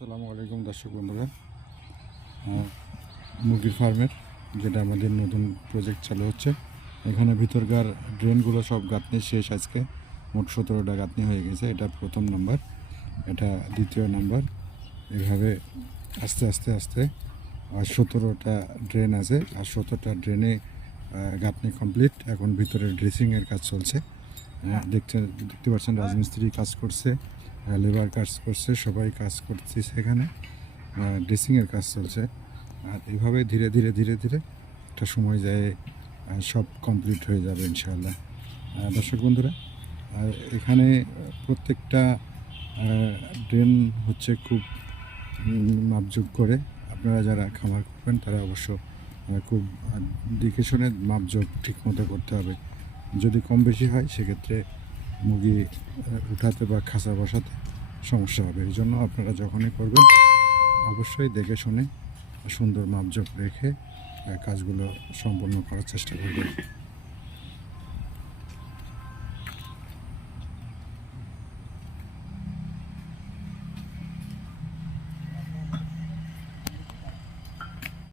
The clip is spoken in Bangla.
আসসালামু আলাইকুম দর্শক বন্ধুরা, মুরগির ফার্মের যেটা আমাদের নতুন প্রজেক্ট চালু হচ্ছে। এখানে ভিতরকার ড্রেনগুলো সব গাঁথনি শেষ। আজকে মোট 17টা গাঁথনি হয়ে গেছে। এটা প্রথম নাম্বার, এটা দ্বিতীয় নাম্বার। এভাবে আস্তে আস্তে আস্তে আর 17টা ড্রেন আছে, আর 17টা ড্রেনে গাঁথনি কমপ্লিট। এখন ভিতরে ড্রেসিংয়ের কাজ চলছে। দেখতে পাচ্ছেন রাজমিস্ত্রি কাজ করছে, লেবার কাজ করছে, সবাই কাজ করছে। সেখানে ড্রেসিংয়ের কাজ চলছে। আর এইভাবে ধীরে ধীরে ধীরে ধীরে একটা সময় যায় সব কমপ্লিট হয়ে যাবে ইনশাআল্লাহ। দর্শক বন্ধুরা, এখানে প্রত্যেকটা ড্রেন হচ্ছে খুব মাপজোক করে। আপনারা যারা খামার করবেন তারা অবশ্য খুব দেখে শুনে মাপজোক ঠিক মতো করতে হবে। যদি কম বেশি হয় সেক্ষেত্রে মুরগি উঠাতে বা খাঁচা বসাতে সমস্যা হবে। এই জন্য আপনারা যখনই করবেন অবশ্যই দেখে শুনে সুন্দর মাপজোক রেখে কাজগুলো সম্পন্ন করার চেষ্টা করবেন।